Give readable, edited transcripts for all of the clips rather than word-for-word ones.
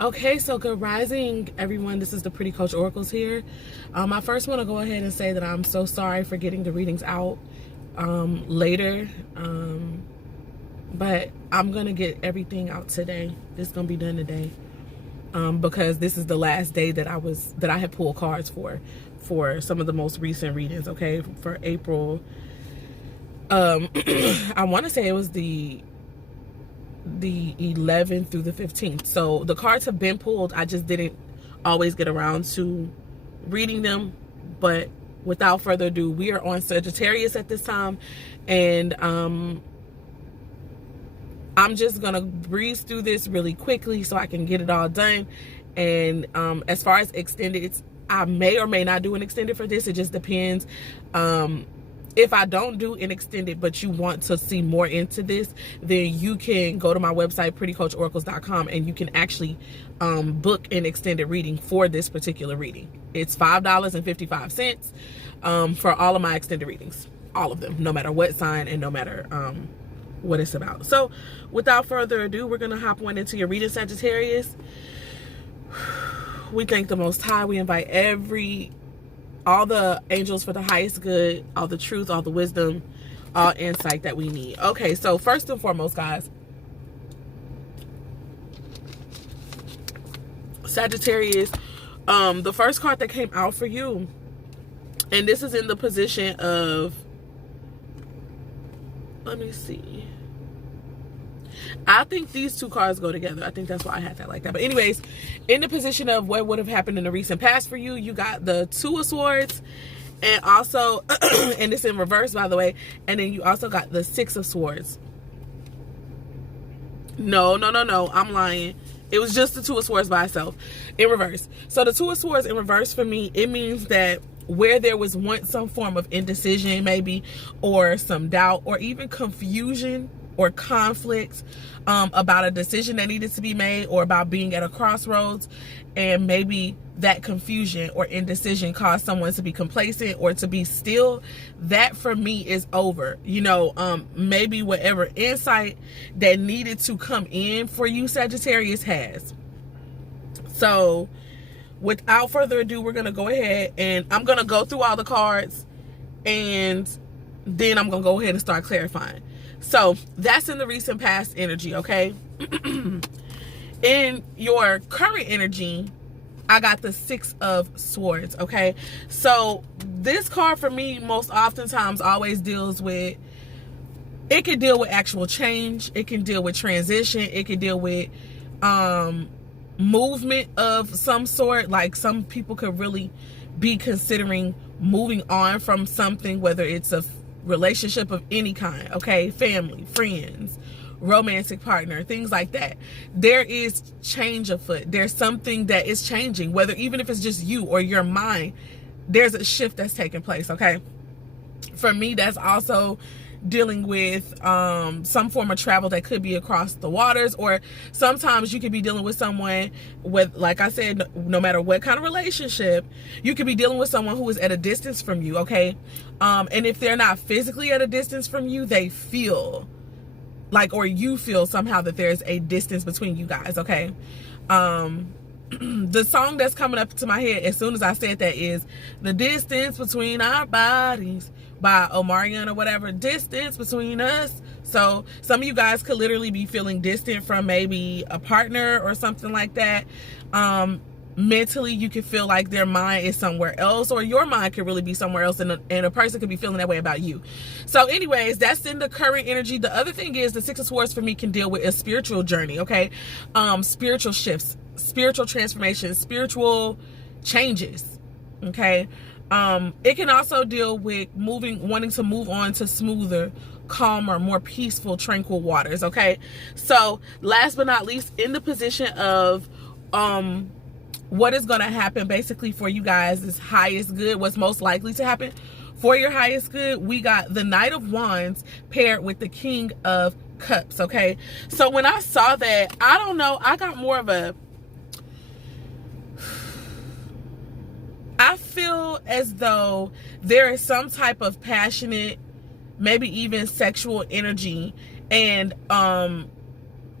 Okay, so good rising, everyone. This is the Pretty Coach Oracles here. I first want to go ahead and say that I'm so sorry for getting the readings out later, but I'm gonna get everything out today. It's gonna be done today because this is the last day that I had pulled cards for some of the most recent readings. Okay, for April. I want to say it was the 11th through the 15th. So the cards have been pulled. I just didn't always get around to reading them. But without further ado, we are on Sagittarius at this time. And I'm just going to breeze through this really quickly so I can get it all done. And as far as extended, I may or may not do an extended for this. It just depends. If I don't do an extended, but you want to see more into this, then you can go to my website, prettycoachoracles.com, and you can actually book an extended reading for this particular reading. It's $5.55 for all of my extended readings. All of them, no matter what sign and no matter what it's about. So without further ado, we're going to hop on into your reading, Sagittarius. We thank the Most High. We invite all the angels for the highest good, all the truth, all the wisdom, all insight that we need. Okay, so first and foremost, guys, Sagittarius, the first card that came out for you, and this is in the position of, let me see. I think these two cards go together. I think that's why I had that like that. But anyways, in the position of what would have happened in the recent past for you, you got the Two of Swords, and also, and it's in reverse, by the way, and then you also got the Six of Swords. No, I'm lying. It was just the Two of Swords by itself in reverse. So the Two of Swords in reverse for me, it means that where there was once some form of indecision maybe, or some doubt, or even confusion or conflict about a decision that needed to be made, or about being at a crossroads, and maybe that confusion or indecision caused someone to be complacent or to be still, that for me is over. You know, maybe whatever insight that needed to come in for you, Sagittarius, has. So without further ado, we're going to go ahead and I'm going to go through all the cards, and then I'm going to go ahead and start clarifying. So that's in the recent past energy, okay? In your current energy, I got the Six of Swords, okay? So this card for me most oftentimes always deals with, it can deal with actual change, it can deal with transition, it can deal with movement of some sort. Like some people could really be considering moving on from something, whether it's a relationship of any kind, okay? Family, friends, romantic partner, things like that. There is change afoot. There's something that is changing, whether even if it's just you or your mind, there's a shift that's taking place, okay? For me, that's also dealing with some form of travel that could be across the waters, or sometimes you could be dealing with someone with, like I said, no matter what kind of relationship, you could be dealing with someone who is at a distance from you, okay? And if they're not physically at a distance from you, they feel like, or you feel somehow that there's a distance between you guys, okay? The song that's coming up to my head as soon as I said that is "The Distance Between Our Bodies" by Omarion or whatever. Distance between us. So some of you guys could literally be feeling distant from maybe a partner or something like that. Mentally, you could feel like their mind is somewhere else, or your mind could really be somewhere else, and a person could be feeling that way about you. So anyways, that's in the current energy. The other thing is the Six of Swords for me can deal with a spiritual journey, okay? Spiritual shifts, spiritual transformation, spiritual changes, okay? It can also deal with wanting to move on to smoother, calmer, more peaceful, tranquil waters, okay? So last but not least, in the position of what is going to happen basically for you guys is highest good, what's most likely to happen for your highest good, we got the Knight of Wands paired with the King of Cups, okay? So when I saw that, I don't know, I got more of a, I feel as though there is some type of passionate, maybe even sexual energy, and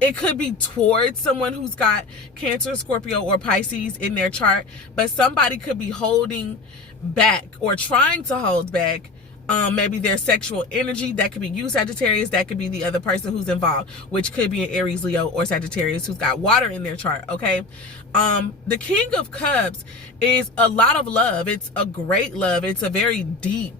it could be towards someone who's got Cancer, Scorpio, or Pisces in their chart, but somebody could be holding back or trying to hold back maybe their sexual energy. That could be you, Sagittarius. That could be the other person who's involved, which could be an Aries, Leo, or Sagittarius who's got water in their chart, okay? The King of Cups is a lot of love. It's a great love. It's a very deep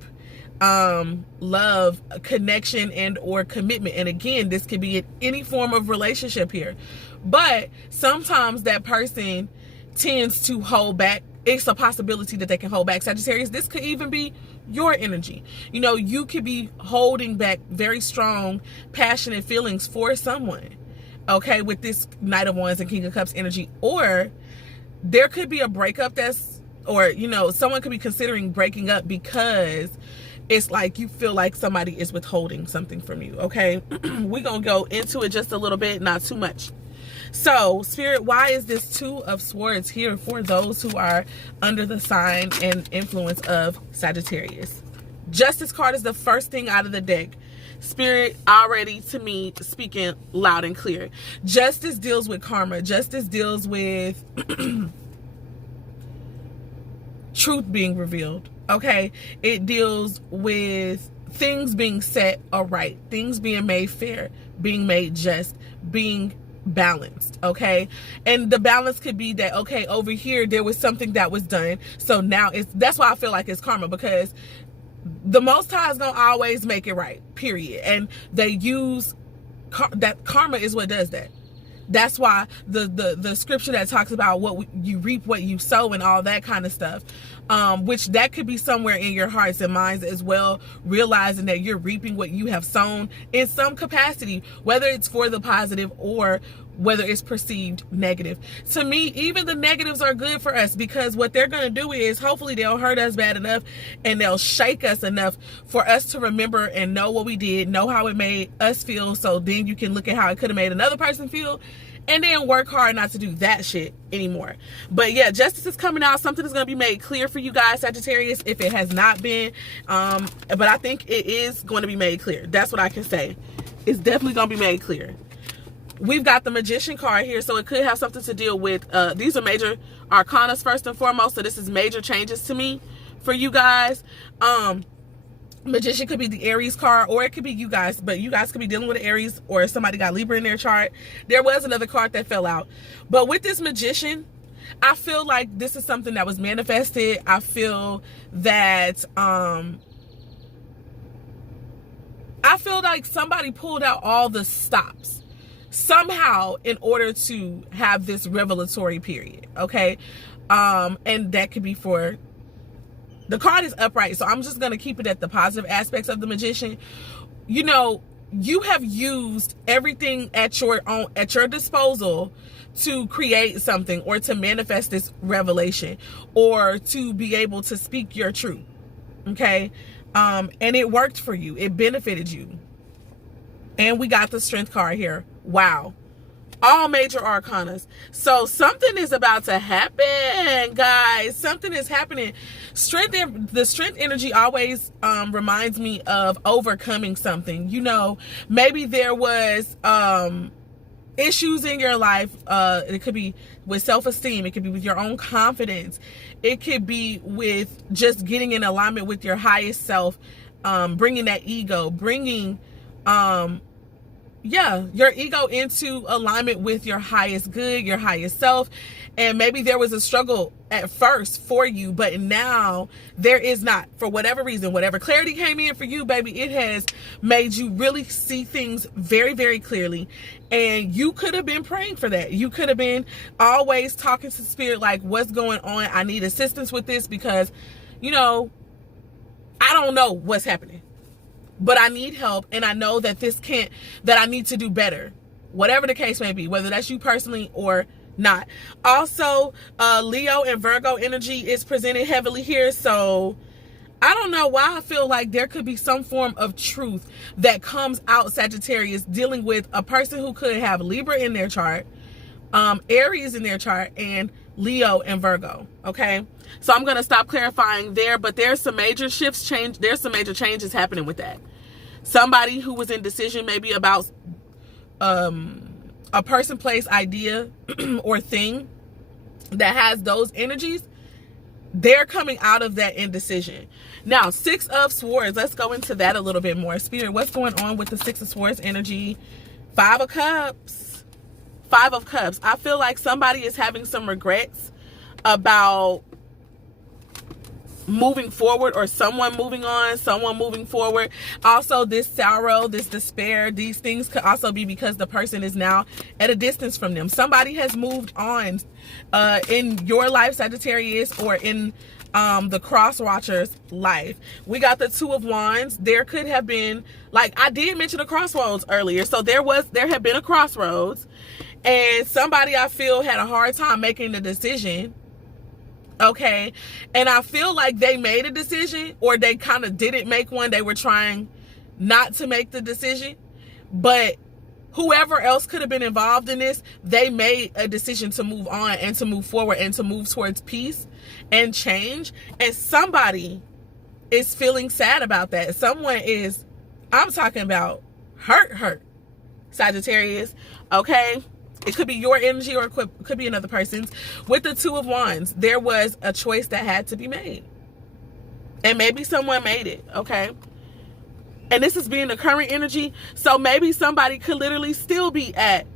love, connection, and or commitment. And again, this could be in any form of relationship here, but sometimes that person tends to hold back. It's a possibility that they can hold back. Sagittarius, this could even be your energy. You know, you could be holding back very strong, passionate feelings for someone, okay, with this Knight of Wands and King of Cups energy. Or there could be a breakup or, you know, someone could be considering breaking up because it's like you feel like somebody is withholding something from you, okay? We're going to go into it just a little bit, not too much. So, Spirit, why is this Two of Swords here for those who are under the sign and influence of Sagittarius? Justice card is the first thing out of the deck. Spirit already, to me, speaking loud and clear. Justice deals with karma. Justice deals with truth being revealed, okay? It deals with things being set aright, things being made fair, being made just, being balanced, okay? And the balance could be that, okay, over here there was something that was done, so now that's why I feel like it's karma, because the Most High is gonna always make it right, period. And they use that karma is what does that. That's why the scripture that talks about you reap what you sow and all that kind of stuff, which that could be somewhere in your hearts and minds as well, realizing that you're reaping what you have sown in some capacity, whether it's for the positive or whether it's perceived negative. To me, even the negatives are good for us, because what they're going to do is hopefully they'll hurt us bad enough and they'll shake us enough for us to remember and know what we did, know how it made us feel, so then you can look at how it could have made another person feel and then work hard not to do that shit anymore. But yeah, justice is coming out. Something is going to be made clear for you guys, Sagittarius, if it has not been. But I think it is going to be made clear. That's what I can say. It's definitely going to be made clear. We've got the Magician card here, so it could have something to deal with, these are major arcanas first and foremost, so this is major changes to me for you guys. Magician could be the Aries card, or it could be you guys, but you guys could be dealing with an Aries, or somebody got Libra in their chart. There was another card that fell out, but with this Magician, I feel like this is something that was manifested. I feel that I feel like somebody pulled out all the stops somehow in order to have this revelatory period, okay? And that could be for, the card is upright, so I'm just going to keep it at the positive aspects of the Magician. You know, you have used everything at your disposal to create something, or to manifest this revelation, or to be able to speak your truth, okay? And it worked for you. It benefited you. And we got the Strength card here. Wow. All major arcanas. So something is about to happen, guys. Something is happening. The strength energy always reminds me of overcoming something. You know, maybe there was issues in your life. It could be with self-esteem. It could be with your own confidence. It could be with just getting in alignment with your highest self, bringing that ego, bringing your ego into alignment with your highest good, your highest self. And maybe there was a struggle at first for you, but now there is not, for whatever reason. Whatever clarity came in for you, baby, it has made you really see things very, very clearly. And you could have been praying for that. You could have been always talking to Spirit like, what's going on? I need assistance with this, because, you know, I don't know what's happening, but I need help, and I know that that I need to do better, whatever the case may be, whether that's you personally or not. Also, Leo and Virgo energy is presented heavily here, so I don't know why I feel like there could be some form of truth that comes out, Sagittarius, dealing with a person who could have Libra in their chart, Aries in their chart, and Leo and Virgo, okay? So I'm going to stop clarifying there, but there's some major there's some major changes happening with that. Somebody who was in decision maybe about a person, place, idea, or thing that has those energies, they're coming out of that indecision. Now, Six of Swords, let's go into that a little bit more. Spirit, what's going on with the Six of Swords energy? Five of Cups. Five of Cups. I feel like somebody is having some regrets about moving forward, or someone moving on, someone moving forward. Also, this sorrow, this despair, these things could also be because the person is now at a distance from them. Somebody has moved on in your life, Sagittarius, or in the cross watcher's life. We got the Two of Wands. There could have been, like I did mention, a crossroads earlier. So there had been a crossroads, and somebody, I feel, had a hard time making the decision. Okay, and I feel like they made a decision, or they kind of didn't make one. They were trying not to make the decision, but whoever else could have been involved in this, they made a decision to move on and to move forward and to move towards peace and change. And somebody is feeling sad about that. Someone is, I'm talking about hurt, Sagittarius. Okay, it could be your energy, or it could be another person's. With the Two of Wands, there was a choice that had to be made. And maybe someone made it, okay? And this is being the current energy. So maybe somebody could literally still be at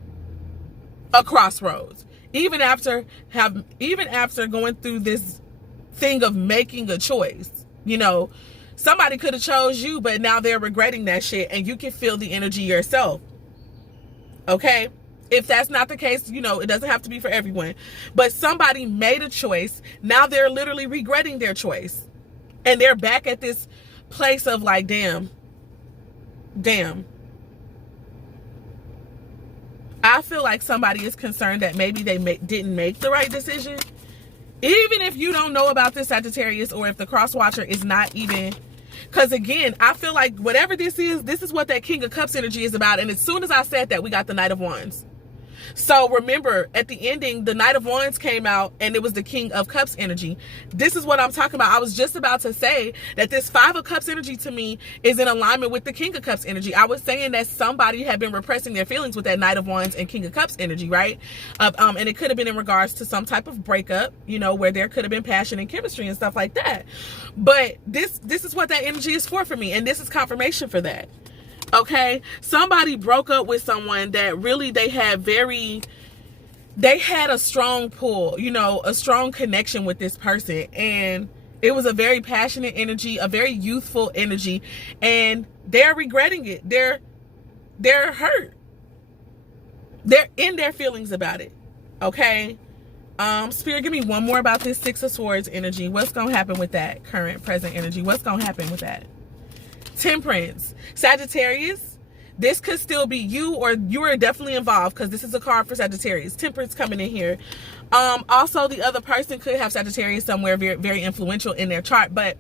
a crossroads. Even after going through this thing of making a choice. You know, somebody could have chose you, but now they're regretting that shit. And you can feel the energy yourself. Okay? If that's not the case, you know, it doesn't have to be for everyone. But somebody made a choice. Now they're literally regretting their choice. And they're back at this place of like, damn. I feel like somebody is concerned that maybe they didn't make the right decision. Even if you don't know about this, Sagittarius, or if the cross watcher is not even... Because again, I feel like whatever this is what that King of Cups energy is about. And as soon as I said that, we got the Knight of Wands. So remember, at the ending, the Knight of Wands came out, and it was the King of Cups energy. This is what I'm talking about. I was just about to say that this Five of Cups energy to me is in alignment with the King of Cups energy. I was saying that somebody had been repressing their feelings with that Knight of Wands and King of Cups energy, right? And it could have been in regards to some type of breakup, you know, where there could have been passion and chemistry and stuff like that. But this is what that energy is for me, and this is confirmation for that. Okay, somebody broke up with someone that really they had a strong pull, you know, a strong connection with this person, and it was a very passionate energy, a very youthful energy, and they're regretting it. They're hurt. They're in their feelings about it. Okay, Spirit, give me one more about this Six of Swords energy. What's gonna happen with that current present energy? What's gonna happen with that? Temperance. Sagittarius, this could still be you, or you are definitely involved, because this is a card for Sagittarius. Temperance coming in here. Also, the other person could have Sagittarius somewhere very, very influential in their chart. But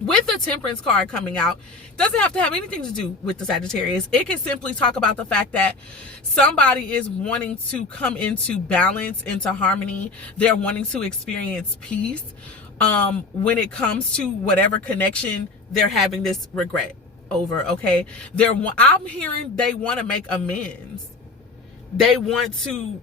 with the Temperance card coming out, doesn't have to have anything to do with the Sagittarius. It can simply talk about the fact that somebody is wanting to come into balance, into harmony. They're wanting to experience peace. When it comes to whatever connection they're having this regret over, okay? I'm hearing they want to make amends. They want to...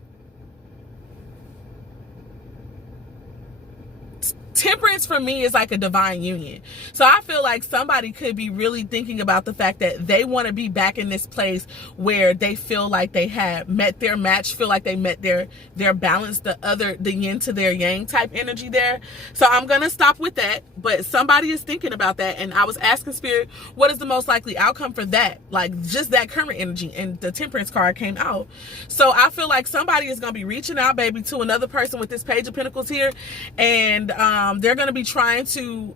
Temperance for me is like a divine union. So I feel like somebody could be really thinking about the fact that they want to be back in this place where they feel like they have met their match, feel like they met their balance, the yin to their yang type energy there. So I'm going to stop with that. But somebody is thinking about that. And I was asking Spirit, what is the most likely outcome for that? Like just that current energy. And the Temperance card came out. So I feel like somebody is going to be reaching out, baby, to another person with this Page of Pentacles here. And they're going to be trying to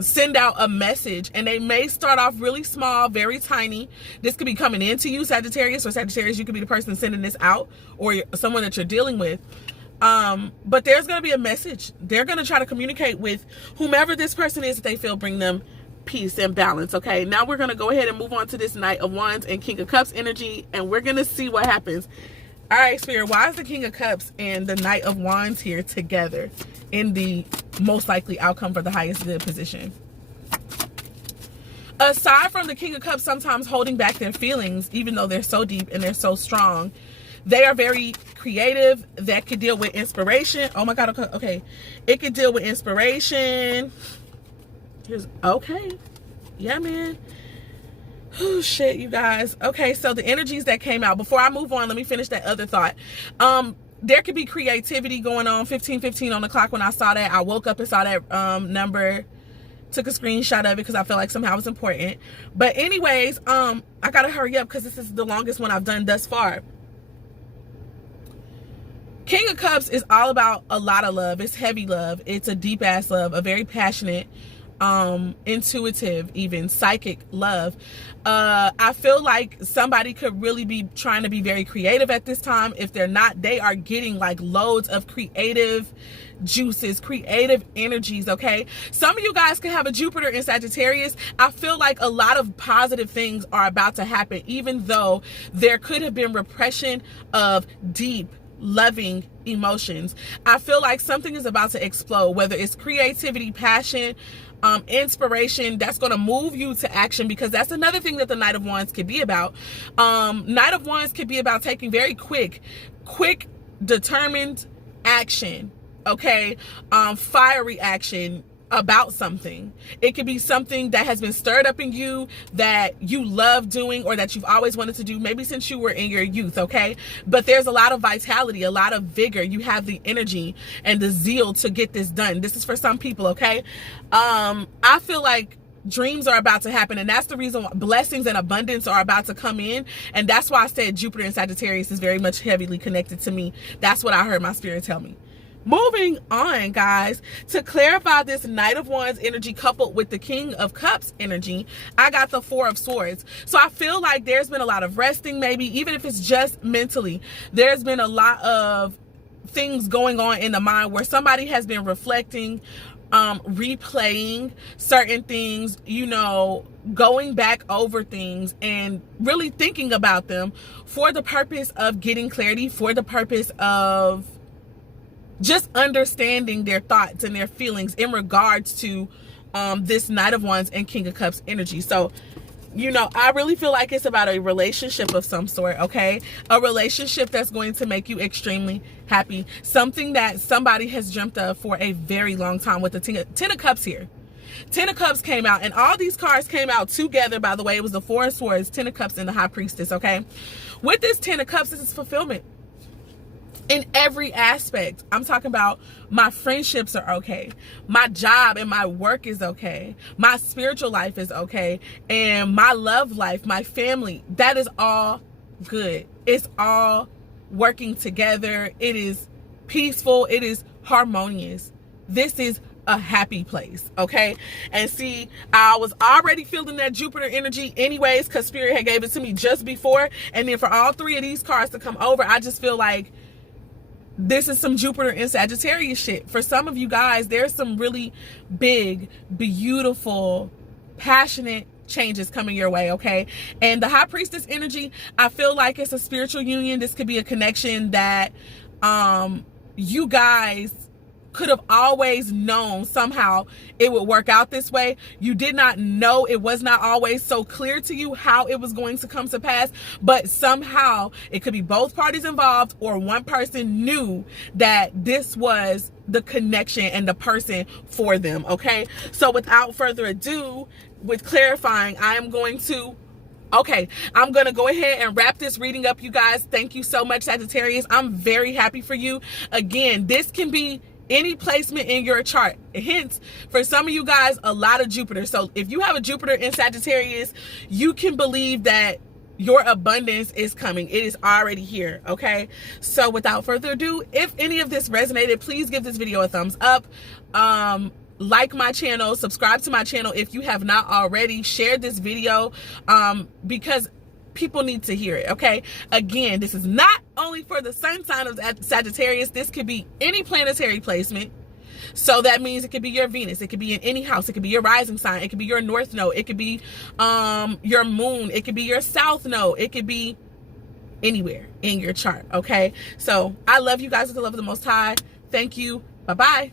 send out a message, and they may start off really small, very tiny. This could be coming into you, Sagittarius, or Sagittarius, you could be the person sending this out, or someone that you're dealing with. But there's going to be a message. They're going to try to communicate with whomever this person is that they feel bring them peace and balance. Okay, now we're going to go ahead and move on to this Knight of Wands and King of Cups energy, and we're going to see what happens. All right, Spirit, why is the King of Cups and the Knight of Wands here together in the most likely outcome for the highest good position? aside from the King of Cups sometimes holding back their feelings, even though they're so deep and they're so strong, they are very creative. That could deal with inspiration. Oh my God, okay. It could deal with inspiration. Okay. Yeah, man. Oh, shit, you guys. Okay, so the energies that came out. Before I move on, let me finish that other thought. There could be creativity going on. 15:15 on the clock when I saw that. I woke up and saw that number. Took a screenshot of it because I felt like somehow it was important. But anyways, I gotta hurry up because this is the longest one I've done thus far. King of Cups is all about a lot of love. It's heavy love. It's a deep ass love, a very passionate, intuitive, even psychic love. I feel like somebody could really be trying to be very creative at this time. If they're not, they are getting like loads of creative juices, creative energies. Okay, some of you guys could have a Jupiter in Sagittarius. I feel like a lot of positive things are about to happen, even though there could have been repression of deep loving emotions. I feel like something is about to explode, whether it's creativity, passion, inspiration, that's going to move you to action, because that's another thing that the Knight of Wands could be about. Knight of Wands could be about taking very quick, determined action. Okay, fiery action about something. It could be something that has been stirred up in you that you love doing, or that you've always wanted to do, maybe since you were in your youth. Okay, but there's a lot of vitality, a lot of vigor. You have the energy and the zeal to get this done. This is for some people. Okay, I feel like dreams are about to happen, and that's the reason why blessings and abundance are about to come in. And that's why I said Jupiter and Sagittarius is very much heavily connected to me. That's what I heard my spirit tell me. Moving on, guys, to clarify this Knight of Wands energy coupled with the King of Cups energy, I got the Four of Swords. So I feel like there's been a lot of resting, maybe even if it's just mentally. There's been a lot of things going on in the mind where somebody has been reflecting, replaying certain things, you know, going back over things and really thinking about them for the purpose of getting clarity, for the purpose of just understanding their thoughts and their feelings in regards to this Knight of Wands and King of Cups energy. So, you know, I really feel like it's about a relationship of some sort. Okay, a relationship that's going to make you extremely happy, something that somebody has dreamt of for a very long time. With the Ten of Cups here, Ten of Cups came out, and all these cards came out together. By the way, it was the Four of Swords, Ten of Cups, and the High Priestess. Okay, with this Ten of Cups, this is fulfillment in every aspect. I'm talking about my friendships are okay, my job and my work is okay, my spiritual life is okay, and my love life, my family, that is all good. It's all working together. It is peaceful. It is harmonious. This is a happy place. Okay, and see, I was already feeling that Jupiter energy anyways, because Spirit had gave it to me just before, and then for all three of these cards to come over, I just feel like this is some Jupiter and Sagittarius shit. For some of you guys, there's some really big, beautiful, passionate changes coming your way. Okay, and the High Priestess energy, I feel like it's a spiritual union. This could be a connection that you guys could have always known somehow it would work out this way. You did not know, it was not always so clear to you how it was going to come to pass, but somehow it could be both parties involved, or one person knew that this was the connection and the person for them. Okay, so without further ado, with clarifying, I'm going to go ahead and wrap this reading up, you guys. Thank you so much, Sagittarius. I'm very happy for you. Again, this can be any placement in your chart. Hence, for some of you guys, a lot of Jupiter. So if you have a Jupiter in Sagittarius, you can believe that your abundance is coming. It is already here. Okay, so without further ado, if any of this resonated, please give this video a thumbs up. Like my channel, subscribe to my channel if you have not already. Share this video because people need to hear it. Okay, again, this is not only for the sun sign of Sagittarius. This could be any planetary placement. So that means it could be your Venus, it could be in any house, it could be your rising sign, it could be your north node, it could be your moon, it could be your south node, it could be anywhere in your chart. Okay, so I love you guys with the love of the Most High. Thank you. Bye bye.